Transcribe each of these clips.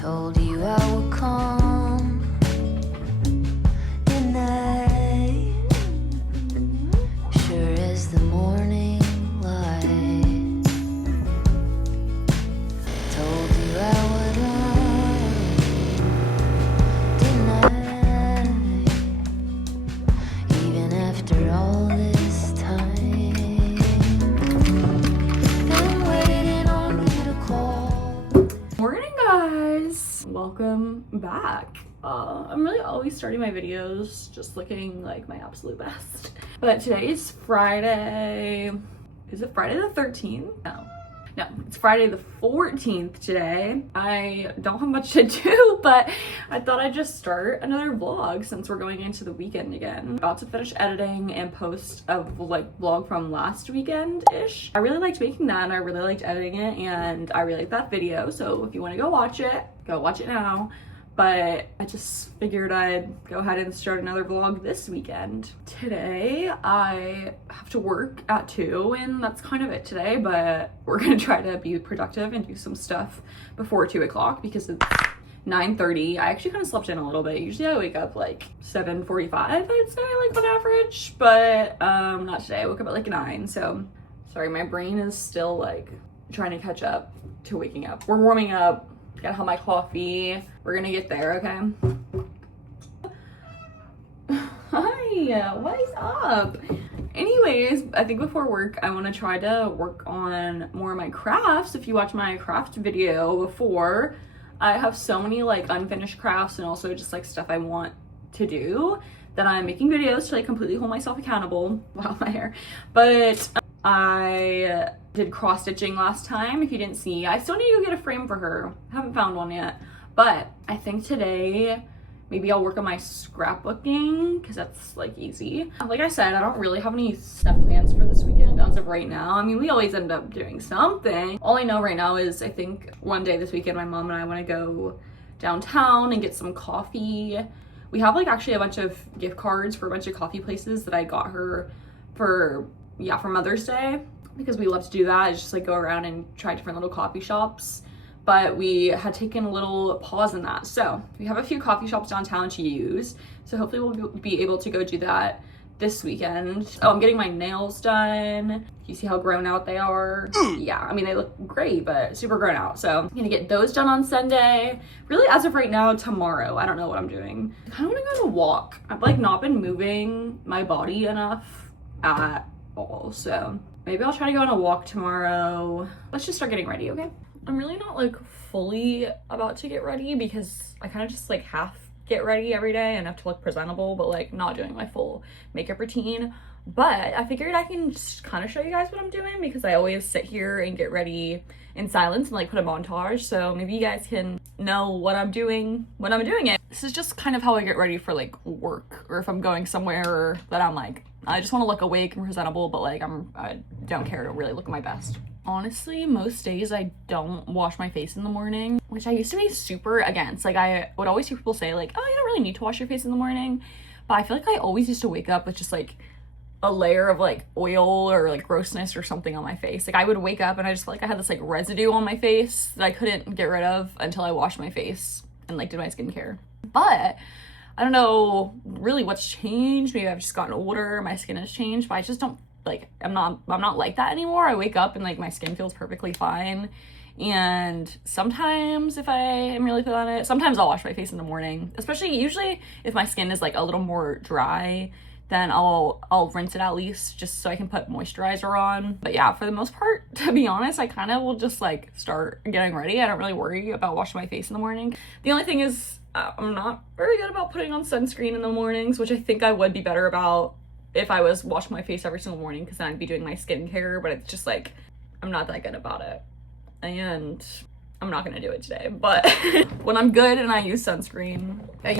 Told you I would come, didn't I? Sure as the morning light. Told you I would run, didn't I? Even after all this time, been waiting on you to call. Morning, guys. Welcome back. I'm really always starting my videos just looking like my absolute best. But today is Friday. Is it Friday the 13th? No, it's Friday the 14th today. I don't have much to do, but I thought I'd just start another vlog since we're going into the weekend again. I'm about to finish editing and post a vlog from last weekend-ish. I really liked making that and I really liked editing it and I really liked that video. So if you want to go watch it now. But I just figured I'd go ahead and start another vlog this weekend. Today, I have to work at 2 and that's kind of it today, but we're gonna try to be productive and do some stuff before 2 o'clock because it's 9:30. I actually kind of slept in a little bit. Usually I wake up like 7:45, I'd say, like on average, but not today. I woke up at like 9, so sorry, my brain is still like trying to catch up to waking up. We're warming up. Gotta have my coffee. We're gonna get there, okay? Hi, what is up? Anyways, I think before work, I want to try to work on more of my crafts. If you watch my craft video before, I have so many like unfinished crafts and also just like stuff I want to do that I'm making videos to like completely hold myself accountable. Wow, my hair. But I did cross stitching last time. If you didn't see, I still need to go get a frame for her. I haven't found one yet, but I think today maybe I'll work on my scrapbooking because that's like easy. Like I said, I don't really have any set plans for this weekend as of right now. I mean, we always end up doing something. All I know right now is I think one day this weekend my mom and I want to go downtown and get some coffee. We have like actually a bunch of gift cards for a bunch of coffee places that I got her for Mother's Day, because we love to do that. It's just like go around and try different little coffee shops, but we had taken a little pause in that. So we have a few coffee shops downtown to use, so hopefully we'll be able to go do that this weekend. Oh, I'm getting my nails done. You see how grown out they are? Yeah, I mean, they look great, but super grown out. So I'm gonna get those done on Sunday. Really, as of right now, tomorrow, I don't know what I'm doing. I kind of want to go on a walk. I've like not been moving my body enough at all, so maybe I'll try to go on a walk tomorrow. Let's just start getting ready, okay? I'm really not like fully about to get ready because I kind of just like half get ready every day and have to look presentable, but like not doing my full makeup routine. But I figured I can just kind of show you guys what I'm doing because I always sit here and get ready in silence and like put a montage, so maybe you guys can know what I'm doing when I'm doing it. This is just kind of how I get ready for like work, or if I'm going somewhere that I'm like, I just want to look awake and presentable, but like I don't care to really look my best. Honestly, most days I don't wash my face in the morning, which I used to be super against. Like I would always hear people say like, oh, you don't really need to wash your face in the morning, but I feel like I always used to wake up with just like a layer of like oil or like grossness or something on my face. Like I would wake up and I just felt like I had this like residue on my face that I couldn't get rid of until I washed my face and like did my skincare. But I don't know really what's changed. Maybe I've just gotten older, my skin has changed, but I just don't like, I'm not like that anymore. I wake up and like my skin feels perfectly fine. And sometimes if I am really feeling it, sometimes I'll wash my face in the morning, usually if my skin is like a little more dry, then I'll rinse it at least just so I can put moisturizer on. But yeah, for the most part, to be honest, I kind of will just like start getting ready. I don't really worry about washing my face in the morning. The only thing is I'm not very good about putting on sunscreen in the mornings, which I think I would be better about if I was washing my face every single morning, because then I'd be doing my skincare, but it's just like, I'm not that good about it. And I'm not gonna do it today, but when I'm good and I use sunscreen, I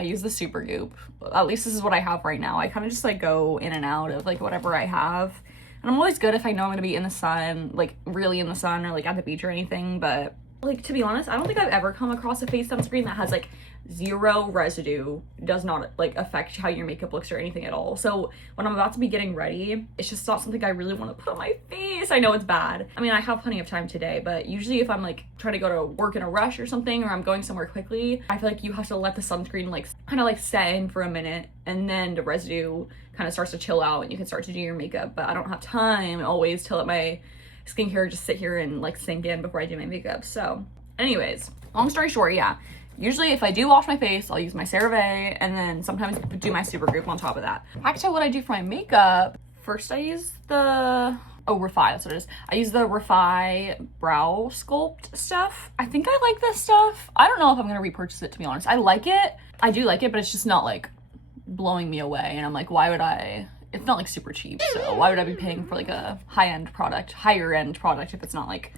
use the Super Goop. At least this is what I have right now. I kind of just like go in and out of like whatever I have. And I'm always good if I know I'm gonna be in the sun, like really in the sun or like at the beach or anything, but like, to be honest, I don't think I've ever come across a face sunscreen that has like zero residue, does not like affect how your makeup looks or anything at all. So when I'm about to be getting ready, it's just not something I really want to put on my face. I know it's bad. I mean, I have plenty of time today, but usually if I'm like trying to go to work in a rush or something, or I'm going somewhere quickly, I feel like you have to let the sunscreen like kind of like set in for a minute, and then the residue kind of starts to chill out and you can start to do your makeup. But I don't have time always to let my skincare just sit here and like sink in before I do my makeup. So anyways, long story short, yeah, usually if I do wash my face, I'll use my CeraVe and then sometimes do my Supergoop on top of that. Back to what I do for my makeup. First I use the Refy, that's what it is. I use the Refy brow sculpt stuff. I think I like this stuff. I don't know if I'm gonna repurchase it, to be honest. I like it, I do like it, but it's just not like blowing me away, and I'm like, why would I? It's not like super cheap, so why would I be paying for like a higher end product if it's not like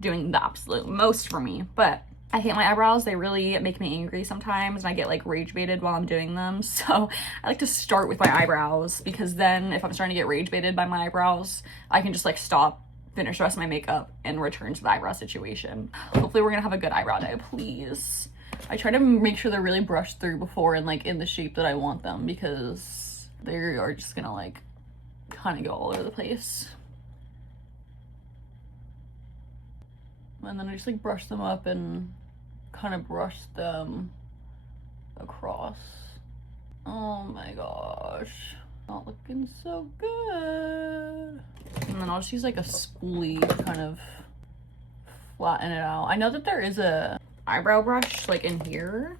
doing the absolute most for me? But I hate my eyebrows. They really make me angry sometimes, and I get like rage baited while I'm doing them. So I like to start with my eyebrows, because then if I'm starting to get rage baited by my eyebrows, I can just like stop, finish the rest of my makeup, and return to the eyebrow situation. Hopefully we're gonna have a good eyebrow day, please. I try to make sure they're really brushed through before and like in the shape that I want them, because they are just gonna like kind of go all over the place. And then I just like brush them up and kind of brush them across. Oh my gosh, not looking so good. And then I'll just use like a spoolie to kind of flatten it out. I know that there is a eyebrow brush like in here,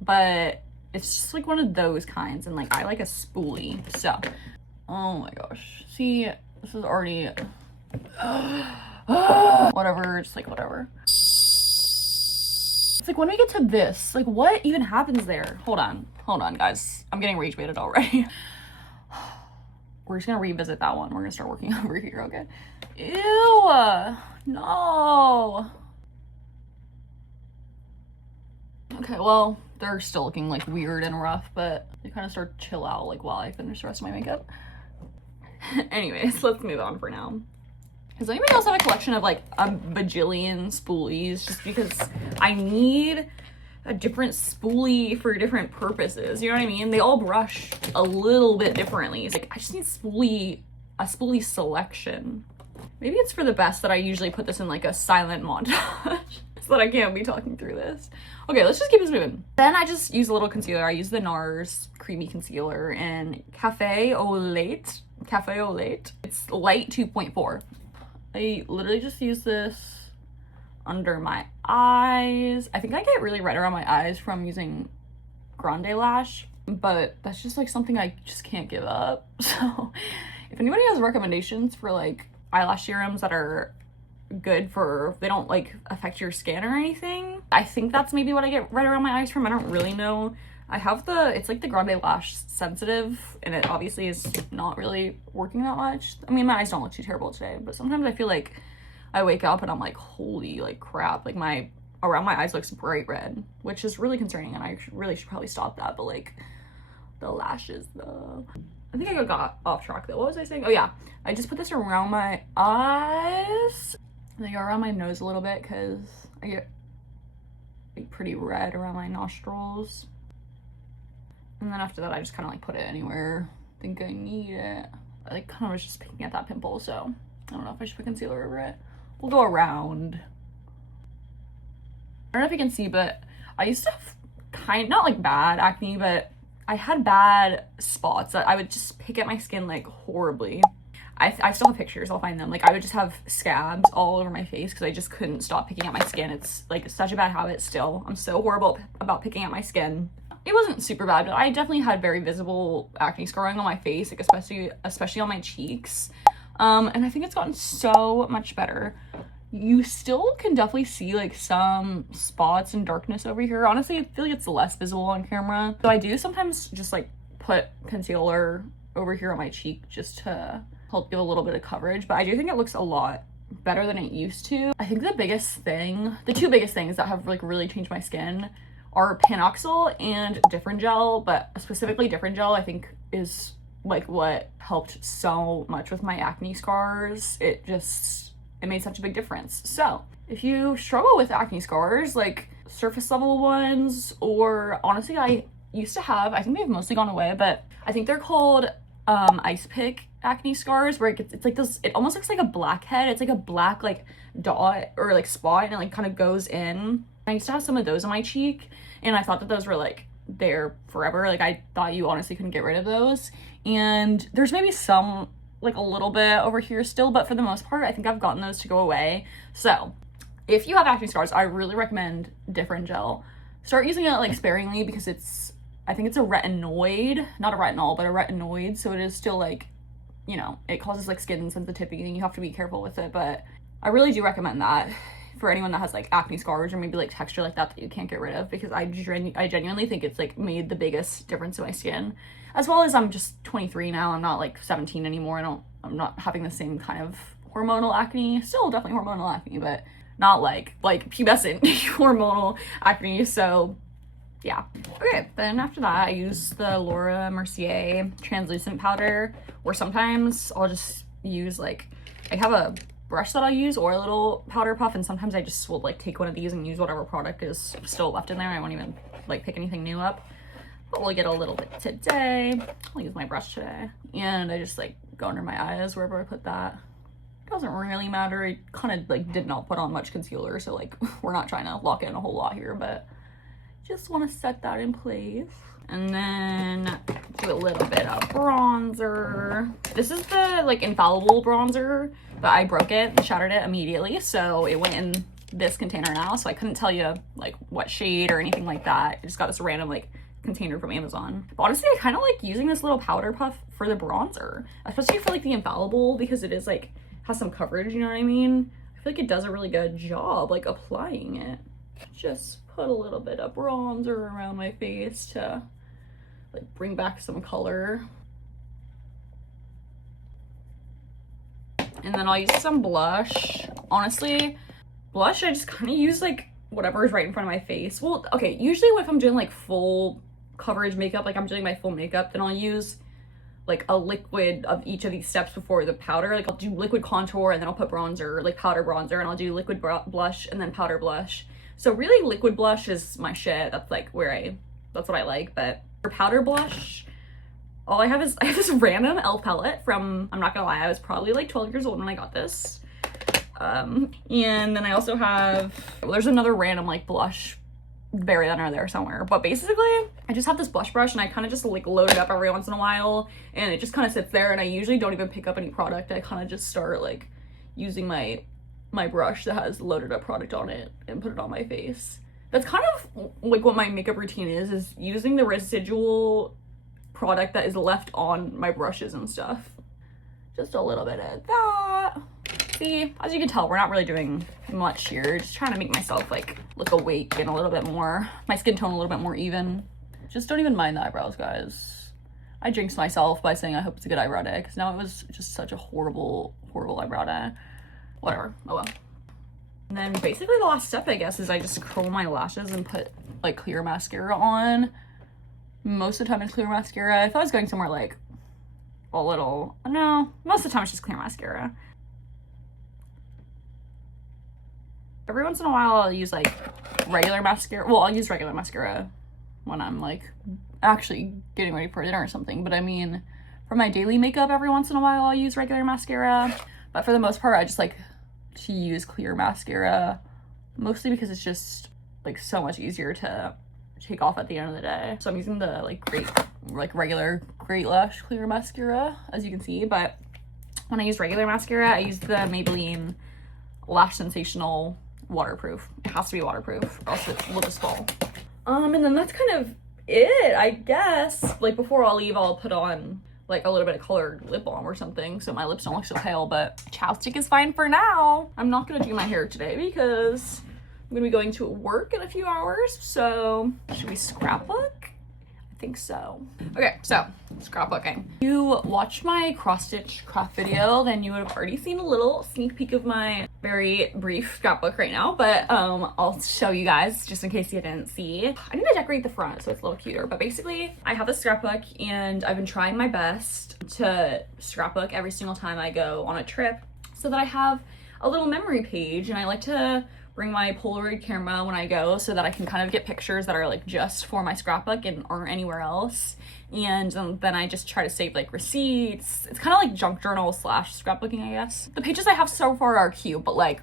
but it's just like one of those kinds, and like I like a spoolie. So oh my gosh, see, this is already whatever, just like whatever. It's like when we get to this, like what even happens there? Hold on guys, I'm getting rage baited already. We're just gonna revisit that one. We're gonna start working over here, okay? Ew, no. Okay, well, they're still looking like weird and rough, but they kind of start to chill out like while I finish the rest of my makeup. Anyways, let's move on for now. Does anybody else have a collection of like a bajillion spoolies? Just because I need a different spoolie for different purposes, you know what I mean? They all brush a little bit differently. It's like I just need a spoolie selection. Maybe it's for the best that I usually put this in like a silent montage so that I can't be talking through this. Okay, let's just keep this moving. Then I just use a little concealer. I use the NARS creamy concealer in Cafe Au Lait. It's light 2.4. I literally just use this under my eyes. I think I get really red around my eyes from using Grande Lash, but that's just like something I just can't give up. So if anybody has recommendations for like eyelash serums that are good for, they don't like affect your skin or anything, I think that's maybe what I get red around my eyes from. I don't really know. I have it's like the Grande Lash Sensitive, and it obviously is not really working that much. I mean, my eyes don't look too terrible today, but sometimes I feel like I wake up and I'm like, holy like crap, like around my eyes looks bright red, which is really concerning, and I really should probably stop that. But like the lashes though, I think I got off track though. What was I saying? Oh yeah, I just put this around my eyes, and I go around my nose a little bit because I get like pretty red around my nostrils. And then after that, I just kind of like put it anywhere I think I need it. I like kind of was just picking at that pimple, so I don't know if I should put concealer over it. We'll go around. I don't know if you can see, but I used to have not like bad acne, but I had bad spots that I would just pick at my skin like horribly. I still have pictures, I'll find them. Like I would just have scabs all over my face because I just couldn't stop picking at my skin. It's like such a bad habit still. I'm so horrible about picking at my skin. It wasn't super bad, but I definitely had very visible acne scarring on my face, like especially on my cheeks. And I think it's gotten so much better. You still can definitely see like some spots and darkness over here. Honestly, I feel like it's less visible on camera. So I do sometimes just like put concealer over here on my cheek just to help give a little bit of coverage, but I do think it looks a lot better than it used to. I think the two biggest things that have like really changed my skin are Panoxyl and Different Gel, but specifically Different Gel I think is like what helped so much with my acne scars. It it made such a big difference. So if you struggle with acne scars, like surface level ones, or honestly, I used to have, I think they've mostly gone away, but I think they're called ice pick acne scars, where it's like this, it almost looks like a blackhead. It's like a black like dot or like spot, and it like kind of goes in. I used to have some of those on my cheek, and I thought that those were like there forever. Like I thought you honestly couldn't get rid of those. And there's maybe some like a little bit over here still, but for the most part, I think I've gotten those to go away. So if you have acne scars, I really recommend Different Gel. Start using it like sparingly, because I think it's a retinoid, not a retinol, but a retinoid. So it is still like, you know, it causes like skin sensitivity and you have to be careful with it. But I really do recommend that for anyone that has like acne scars or maybe like texture like that you can't get rid of, because I genuinely think it's like made the biggest difference in my skin. As well as I'm just 23 now, I'm not like 17 anymore. I'm not having the same kind of hormonal acne. Still definitely hormonal acne, but not like pubescent hormonal acne. So yeah. Okay, then after that, I use the Laura Mercier translucent powder, or sometimes I'll just use like, I have a brush that I'll use, or a little powder puff, and sometimes I just will like take one of these and use whatever product is still left in there. I won't even like pick anything new up, but we'll get a little bit today. I'll use my brush today, and I just like go under my eyes wherever I put that. Doesn't really matter. I kind of like did not put on much concealer, so like we're not trying to lock in a whole lot here, but just want to set that in place. And then do a little bit of bronzer. This is the like infallible bronzer, but I broke it and shattered it immediately, so it went in this container now, so I couldn't tell you like what shade or anything like that. I just got this random like container from Amazon. But honestly, I kind of like using this little powder puff for the bronzer, especially for like the infallible, because it is like has some coverage, you know what I mean? I feel like it does a really good job like applying it. Just put a little bit of bronzer around my face to like bring back some color. And then I'll use some blush. Honestly, blush, I just kind of use like whatever is right in front of my face. Well, okay, usually if I'm doing like full coverage makeup, like I'm doing my full makeup, then I'll use like a liquid of each of these steps before the powder. Like I'll do liquid contour, and then I'll put bronzer, like powder bronzer, and I'll do liquid blush and then powder blush. So really liquid blush is my shit. That's like that's what I like. But for powder blush, all I have is this random e.l.f. palette from, I'm not gonna lie, I was probably like 12 years old when I got this. And then I also have, well, there's another random like blush buried under there somewhere. But basically, I just have this blush brush, and I kind of just like load it up every once in a while, and it just kind of sits there, and I usually don't even pick up any product. I kind of just start like using my brush that has loaded up product on it and put it on my face. That's kind of like what my makeup routine is using the residual product that is left on my brushes and stuff. Just a little bit of that. See, as you can tell, we're not really doing much here. Just trying to make myself like look awake and a little bit more, my skin tone a little bit more even. Just don't even mind the eyebrows, guys. I jinxed myself by saying I hope it's a good eyebrow day, because now it was just such a horrible eyebrow day. Whatever, oh well. And then basically the last step, I guess, is I just curl my lashes and put like clear mascara on. Most of the time it's clear mascara. If I was going somewhere like a little, no, most of the time it's just clear mascara. Every once in a while I'll use like regular mascara. Well, I'll use regular mascara when I'm like actually getting ready for dinner or something. But I mean, for my daily makeup, every once in a while I'll use regular mascara. But for the most part, I just like to use clear mascara, mostly because it's just like so much easier to take off at the end of the day. So I'm using the regular Great Lash clear mascara, as you can see. But when I use regular mascara, I use the Maybelline Lash Sensational waterproof. It has to be waterproof, or else it will just fall. And then that's kind of it, I guess. Like before I'll leave, I'll put on like a little bit of colored lip balm or something so my lips don't look so pale, but chapstick is fine for now. I'm not gonna do my hair today because I'm gonna be going to work in a few hours. So should we scrapbook? I think so. Okay, so scrapbooking. If you watched my cross stitch craft video, then you would have already seen a little sneak peek of my very brief scrapbook right now, but I'll show you guys just in case you didn't see. I need to decorate the front so it's a little cuter, but basically I have a scrapbook and I've been trying my best to scrapbook every single time I go on a trip so that I have a little memory page, and I like to bring my Polaroid camera when I go so that I can kind of get pictures that are like just for my scrapbook and aren't anywhere else. And then I just try to save like receipts. It's kind of like junk journal / scrapbooking, I guess. The pages I have so far are cute, but like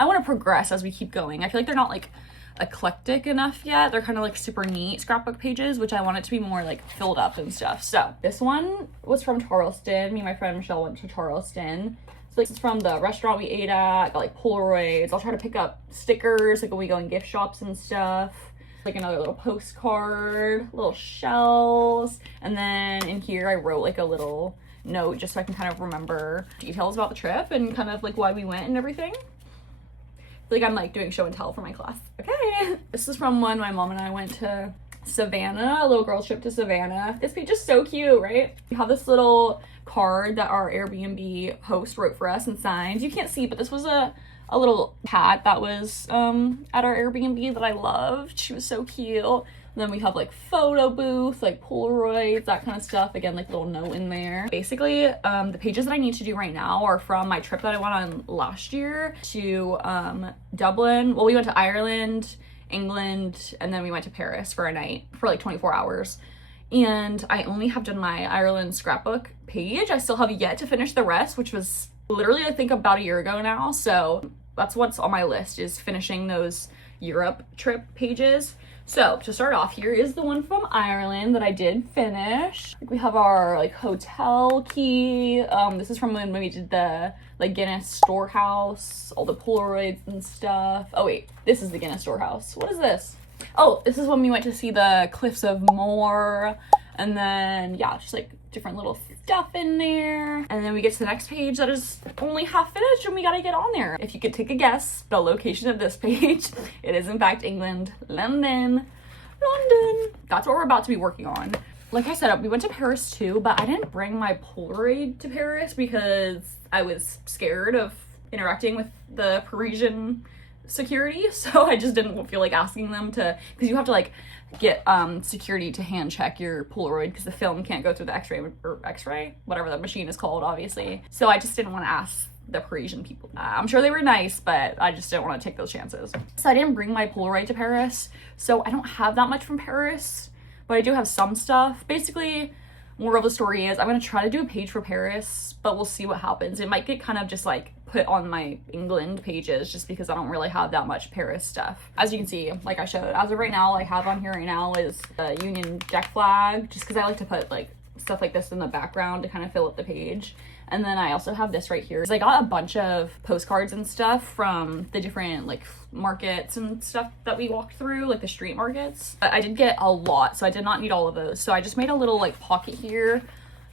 I want to progress as we keep going. I feel like they're not like eclectic enough yet. They're kind of like super neat scrapbook pages, which I want it to be more like filled up and stuff. So this one was from Charleston. Me and my friend Michelle went to Charleston. So this is from the restaurant we ate at. Got like Polaroids. I'll try to pick up stickers like when we go in gift shops and stuff. Like another little postcard, little shells. And then in here I wrote like a little note just so I can kind of remember details about the trip and kind of like why we went and everything. Like I'm like doing show and tell for my class. Okay. This is from when my mom and I went to Savannah, a little girl trip to Savannah. This page is so cute, right? We have this little card that our Airbnb host wrote for us and signed. You can't see, but this was a little cat that was at our Airbnb that I loved. She was so cute. And then we have like photo booth, like Polaroids, that kind of stuff. Again, like little note in there. Basically, the pages that I need to do right now are from my trip that I went on last year to Dublin. Well, we went to Ireland, England, and then we went to Paris for a night for like 24 hours. And I only have done my Ireland scrapbook page. I still have yet to finish the rest, which was literally, I think, about a year ago now. So that's what's on my list, is finishing those Europe trip pages. So to start off, here is the one from Ireland that I did finish. We have our like hotel key. This is from when we did the like Guinness storehouse, all the Polaroids and stuff. Oh wait, this is the Guinness storehouse. What is this? Oh, this is when we went to see the Cliffs of Moher. And then yeah, just like different little stuff in there. And then we get to the next page that is only half finished and we gotta get on there. If you could take a guess, the location of this page, it is in fact England, London. That's what we're about to be working on. Like I said, we went to Paris too, but I didn't bring my Polaroid to Paris because I was scared of interacting with the Parisian security. So I just didn't feel like asking them to, because you have to like get security to hand check your Polaroid because the film can't go through the x-ray, whatever the machine is called, obviously. So I just didn't want to ask the Parisian people. I'm sure they were nice, but I just didn't want to take those chances. So I didn't bring my Polaroid to Paris. So I don't have that much from Paris, but I do have some stuff. Basically, moral of the story is I'm going to try to do a page for Paris, but we'll see what happens. It might get kind of just like put on my England pages just because I don't really have that much Paris stuff. As you can see, like I showed, as of right now, all I have on here right now is the Union Jack flag, just because I like to put like stuff like this in the background to kind of fill up the page. And then I also have this right here. I got a bunch of postcards and stuff from the different like markets and stuff that we walked through, like the street markets. But I did get a lot, so I did not need all of those. So I just made a little like pocket here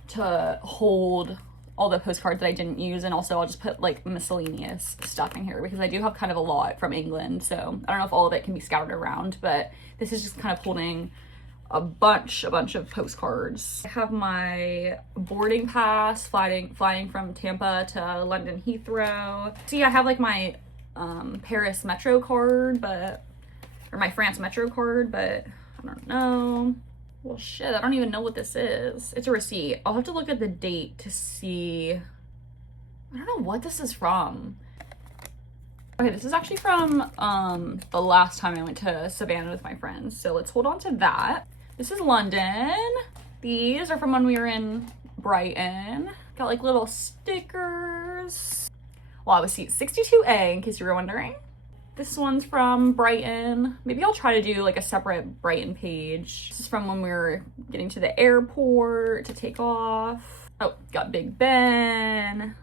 to hold all the postcards that I didn't use, and also I'll just put like miscellaneous stuff in here because I do have kind of a lot from England. So I don't know if all of it can be scattered around, but this is just kind of holding a bunch of postcards. I have my boarding pass flying from Tampa to London Heathrow. See, I have like my Paris Metro card, or my France Metro card, but I don't know. Well, shit, I don't even know what this is. It's a receipt. I'll have to look at the date to see. I don't know what this is from. Okay, this is actually from the last time I went to Savannah with my friends. So let's hold on to that. This is London. These are from when we were in Brighton. Got like little stickers. Well, I was seat 62A in case you were wondering. This one's from Brighton. Maybe I'll try to do like a separate Brighton page. This is from when we were getting to the airport to take off. Oh, got Big Ben.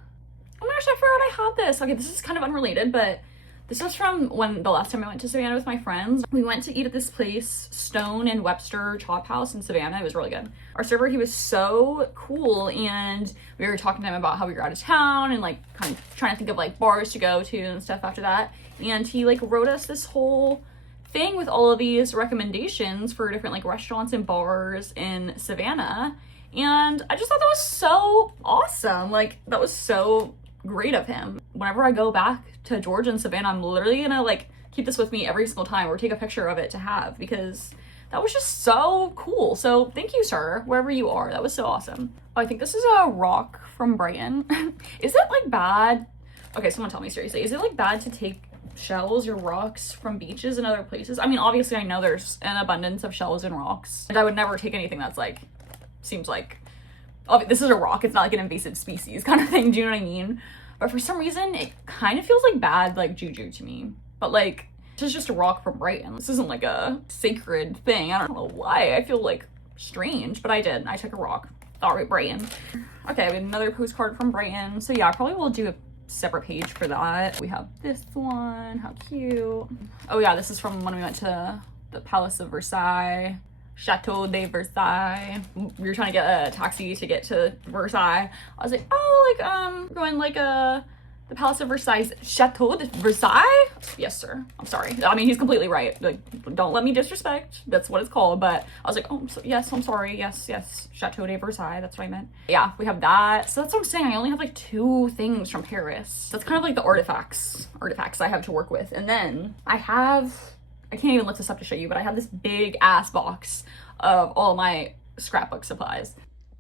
Oh my gosh, I forgot I had this. Okay, this is kind of unrelated, but this was from when the last time I went to Savannah with my friends. We went to eat at this place, Stone and Webster Chop House in Savannah. It was really good. Our server, he was so cool, and we were talking to him about how we were out of town and like kind of trying to think of like bars to go to and stuff after that. And he like wrote us this whole thing with all of these recommendations for different like restaurants and bars in Savannah. And I just thought that was so awesome. Like that was so great of him. Whenever I go back to Georgia and Savannah, I'm literally gonna like keep this with me every single time or take a picture of it to have, because that was just so cool. So thank you, sir, wherever you are. That was so awesome. Oh, I think this is a rock from Brighton. Is it like bad Okay, someone tell me seriously, is it like bad to take shells or rocks from beaches and other places? I mean, obviously I know there's an abundance of shells and rocks, and I would never take anything that's like, seems like, this is a rock, it's not like an invasive species kind of thing, do you know what I mean? But for some reason, it kind of feels like bad, like, juju to me. But like, this is just a rock from Brighton. This isn't like a sacred thing. I don't know why. I feel like strange, but I did. I took a rock. All right, Brighton. Okay, I have another postcard from Brighton. So yeah, I probably will do a separate page for that. We have this one. How cute. Oh yeah, this is from when we went to the Palace of Versailles. Chateau de Versailles. We were trying to get a taxi to get to Versailles. I was like, oh, like, going like the Palace of Versailles, Chateau de Versailles? Yes, sir. I'm sorry. I mean, he's completely right. Like, don't let me disrespect. That's what it's called. But I was like, oh, yes, I'm sorry. Yes, yes. Chateau de Versailles. That's what I meant. Yeah, we have that. So that's what I'm saying. I only have like 2 things from Paris. That's kind of like the artifacts I have to work with. And then I can't even lift this up to show you, but I have this big ass box of all my scrapbook supplies.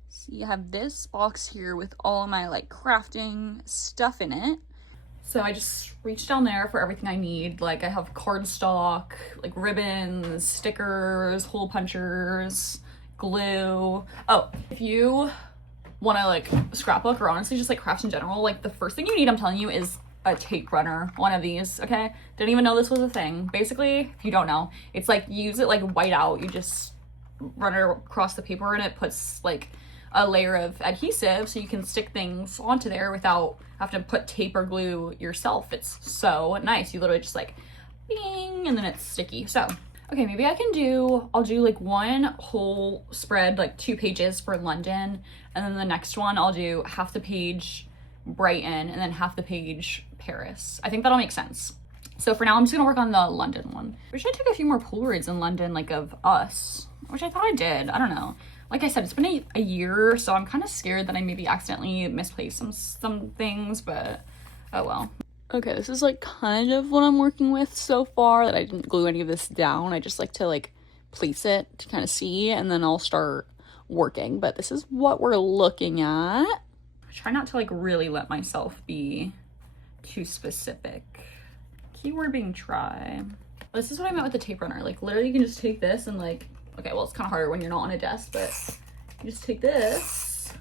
See, I have this box here with all my like crafting stuff in it. So I just reached down there for everything I need. Like I have cardstock, like ribbons, stickers, hole punchers, glue. Oh, if you want to like scrapbook or honestly just like crafts in general, like the first thing you need, I'm telling you, is a tape runner, one of these. Okay, didn't even know this was a thing. Basically, if you don't know, it's like you use it like white out, you just run it across the paper and it puts like a layer of adhesive so you can stick things onto there without having to put tape or glue yourself. It's so nice. You literally just like bing and then it's sticky. So okay, maybe I'll do like one whole spread, like 2 pages for London, and then the next one I'll do half the page Brighton and then half the page Paris. I think that'll make sense. So for now, I'm just gonna work on the London one. Wish I took a few more Polaroids in London, like of us, which I thought I did. I don't know. Like I said, it's been a year, so I'm kind of scared that I maybe accidentally misplaced some things, but oh well. Okay, this is like kind of what I'm working with so far, that I didn't glue any of this down. I just like to like place it to kind of see, and then I'll start working. But this is what we're looking at. I try not to like really let myself be too specific. Keyword being try. This is what I meant with the tape runner. Like literally you can just take this and like, okay, well it's kind of harder when you're not on a desk, but you just take this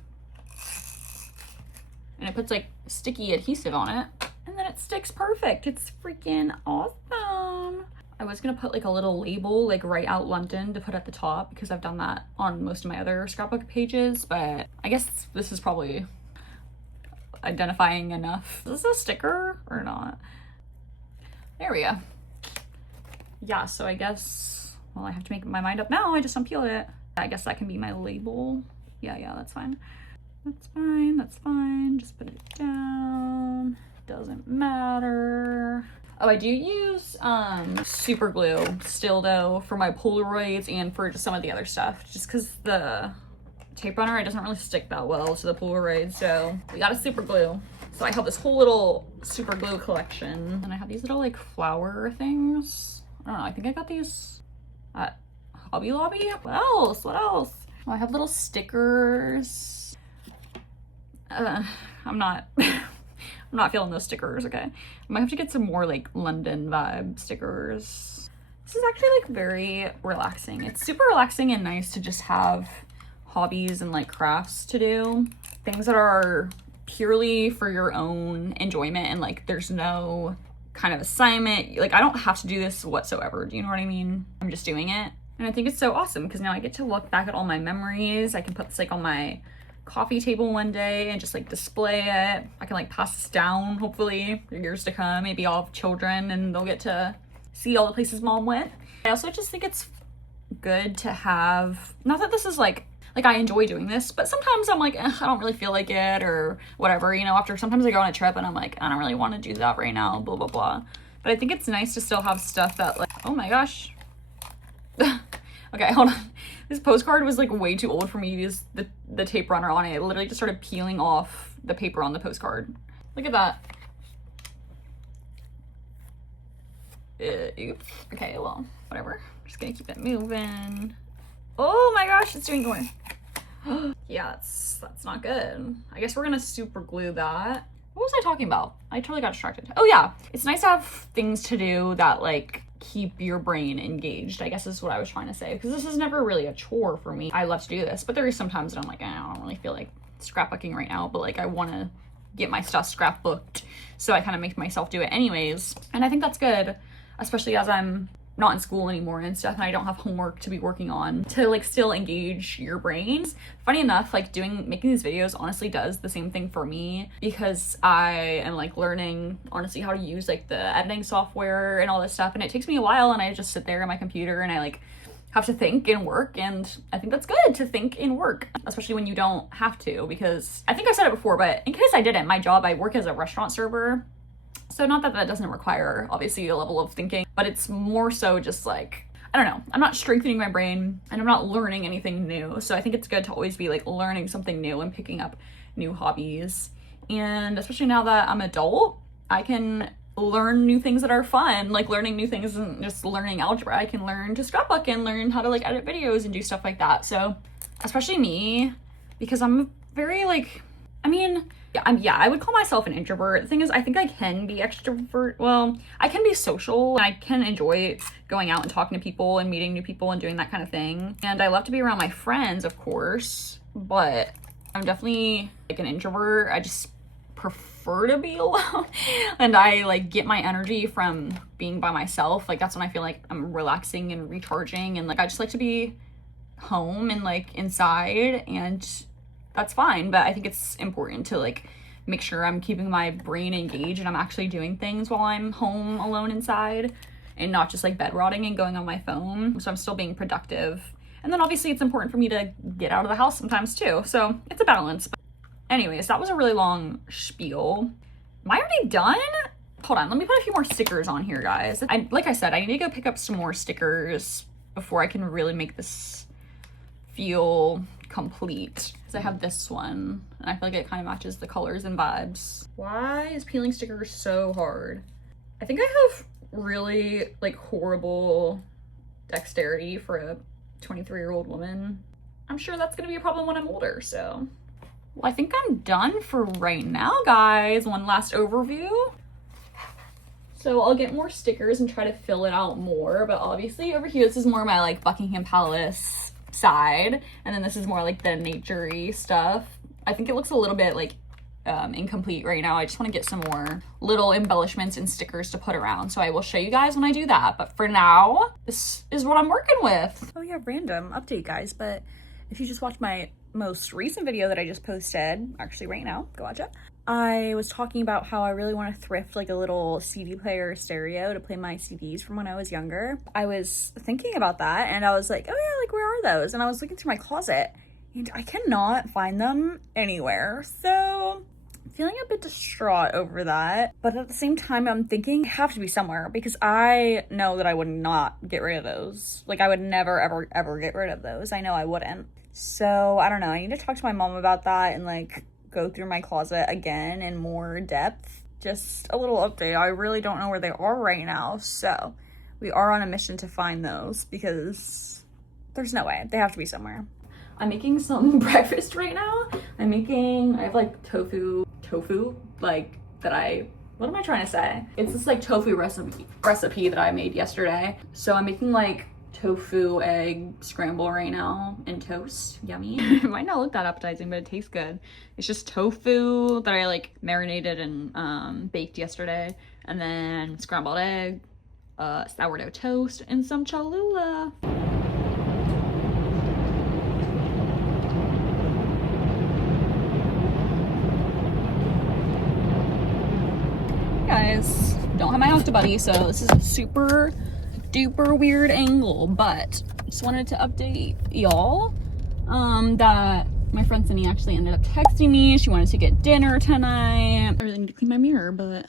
and it puts like sticky adhesive on it and then it sticks perfect. It's freaking awesome. I was gonna put like a little label like write out London to put at the top because I've done that on most of my other scrapbook pages, but I guess this is probably identifying enough. Is this a sticker or not? There we go. Yeah, so I guess, well, I have to make my mind up now. I just unpeel it. I guess that can be my label. Yeah, that's fine. That's fine. Just put it down. Doesn't matter. Oh, I do use super glue still though for my Polaroids and for just some of the other stuff, just because the tape runner, it doesn't really stick that well to the Polaroid, so we got a super glue. So I have this whole little super glue collection, and I have these little like flower things. I don't know, I think I got these at Hobby Lobby. What else? Well, I have little stickers. I'm not I'm not feeling those stickers, okay? I might have to get some more like London vibe stickers. This is actually like very relaxing. It's super relaxing and nice to just have hobbies and like crafts to do. Things that are purely for your own enjoyment and like there's no kind of assignment. Like I don't have to do this whatsoever. Do you know what I mean? I'm just doing it. And I think it's so awesome because now I get to look back at all my memories. I can put this like on my coffee table one day and just like display it. I can like pass this down hopefully for years to come. Maybe I'll have children and they'll get to see all the places mom went. I also just think it's good to have, not that this is like I enjoy doing this, but sometimes I'm like, I don't really feel like it or whatever, you know, after sometimes I go on a trip and I'm like, I don't really want to do that right now, blah, blah, blah. But I think it's nice to still have stuff that like, oh my gosh. Okay, hold on. This postcard was like way too old for me to use the tape runner on it. It literally just started peeling off the paper on the postcard. Look at that. Oops. Okay, well, whatever. Just gonna keep it moving. Oh my gosh, it's doing more. Yeah, that's not good. I guess we're gonna super glue that. What was I talking about? I totally got distracted. Oh yeah, it's nice to have things to do that like keep your brain engaged, I guess is what I was trying to say, because this is never really a chore for me. I love to do this, but there is sometimes that I'm like, I don't really feel like scrapbooking right now, but like I want to get my stuff scrapbooked, so I kind of make myself do it anyways. And I think that's good, especially as I'm not in school anymore and stuff, and I don't have homework to be working on, to like still engage your brains. Funny enough, like making these videos honestly does the same thing for me, because I am like learning honestly how to use like the editing software and all this stuff, and it takes me a while, and I just sit there on my computer and I like have to think and work, and I think that's good to think and work, especially when you don't have to, because I think I said it before, but in case I didn't, my job, I work as a restaurant server. So not that that doesn't require, obviously, a level of thinking, but it's more so just like, I don't know, I'm not strengthening my brain and I'm not learning anything new. So I think it's good to always be like learning something new and picking up new hobbies. And especially now that I'm an adult, I can learn new things that are fun. Like learning new things isn't just learning algebra. I can learn to scrapbook and learn how to like edit videos and do stuff like that. So especially me, because I'm very like, I mean, I would call myself an introvert. The thing is, I think I can be extrovert. Well, I can be social. I can enjoy going out and talking to people and meeting new people and doing that kind of thing. And I love to be around my friends, of course, but I'm definitely like an introvert. I just prefer to be alone. And I like get my energy from being by myself. Like that's when I feel like I'm relaxing and recharging. And like I just like to be home and like inside, and that's fine, but I think it's important to like make sure I'm keeping my brain engaged and I'm actually doing things while I'm home alone inside, and not just like bed rotting and going on my phone. So I'm still being productive. And then obviously it's important for me to get out of the house sometimes too. So it's a balance. But anyways, that was a really long spiel. Am I already done? Hold on, let me put a few more stickers on here, guys. Like I said, I need to go pick up some more stickers before I can really make this feel complete. I have this one and I feel like it kind of matches the colors and vibes. Why is peeling stickers so hard? I think I have really like horrible dexterity for a 23-year-old woman. I'm sure that's gonna be a problem when I'm older, so. Well, I think I'm done for right now, guys. One last overview. So I'll get more stickers and try to fill it out more, but obviously over here, this is more my like Buckingham Palace side, and then this is more like the nature-y stuff. I think it looks a little bit like incomplete right now. I just want to get some more little embellishments and stickers to put around, so I will show you guys when I do that. But for now, this is what I'm working with. Oh yeah, random update, guys, but if you just watched my most recent video that I just posted, actually right now, go watch it, I was talking about how I really want to thrift like a little CD player or stereo to play my CDs from when I was younger. I was thinking about that and I was like, oh yeah, like where are those? And I was looking through my closet and I cannot find them anywhere. So I'm feeling a bit distraught over that. But at the same time, I'm thinking they have to be somewhere, because I know that I would not get rid of those. Like I would never, ever, ever get rid of those. I know I wouldn't. So I don't know. I need to talk to my mom about that and like go through my closet again in more depth. Just a little update. I really don't know where they are right now. So we are on a mission to find those, because there's no way. They have to be somewhere. I'm making some breakfast right now. I have like tofu, like that what am I trying to say? It's this like tofu recipe that I made yesterday. So I'm making like tofu egg scramble right now and toast. Yummy. It might not look that appetizing, but it tastes good. It's just tofu that I like marinated and baked yesterday, and then scrambled egg, sourdough toast, and some Cholula. Guys, don't have my Octobuddy, so this is a super duper weird angle, but just wanted to update y'all that my friend Cindy actually ended up texting me. She wanted to get dinner tonight. I really need to clean my mirror, but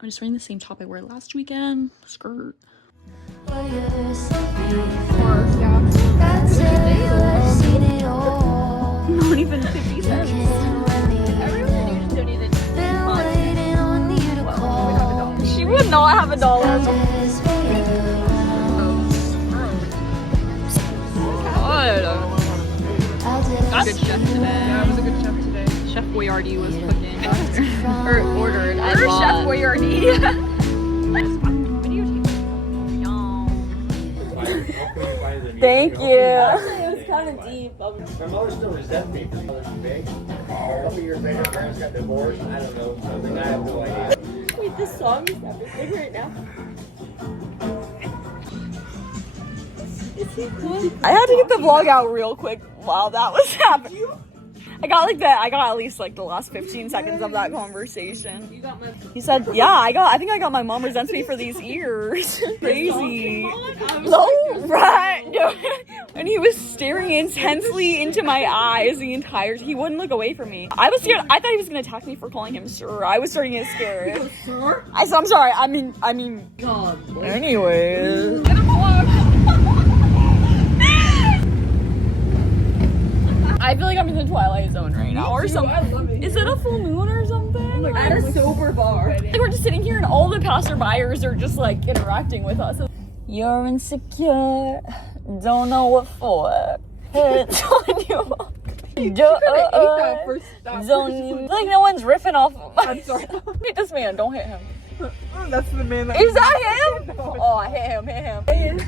I'm just wearing the same top I wore last weekend. Skirt. Not even 50 cents. She would not have a dollar. Good chef today. Yeah, it was a good chef today. Chef Boyardee was cooking. or Ordered. I Chef bought. Boyardee. Thank you. It was kind of deep. My mother still resents me because mother's big. A couple years later, parents got divorced. I don't know something. I have no idea. Wait, this song is epic. Figure it now. Is he cool? I had to get the vlog out real quick while that was happening. I got at least like the last 15 seconds of that conversation. You got my. He said, yeah, I think I got my mom resents me for these ears. Crazy. No, right. No. And he was staring intensely into my eyes the entire time. He wouldn't look away from me. I was scared. I thought he was gonna attack me for calling him sir. I was starting to get scared. Sir? I'm sorry. I mean. God. Anyways. I feel like I'm in the Twilight Zone right now, or something. I love it. Is it a full moon or something? At a sober bar. Like we're just sitting here and all the passerbyers are just like interacting with us. You're insecure, don't know what for. It's on you. Don't like no one's riffing off. I'm sorry. Hit this man. Don't hit him. That's the man that. Is that him? Oh, I hit him.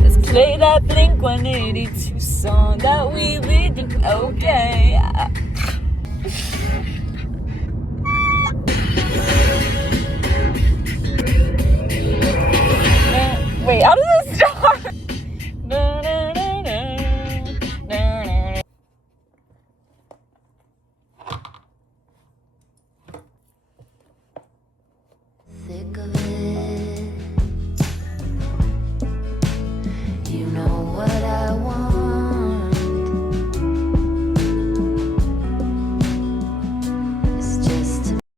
Let's play that Blink 182 song that we did. Okay.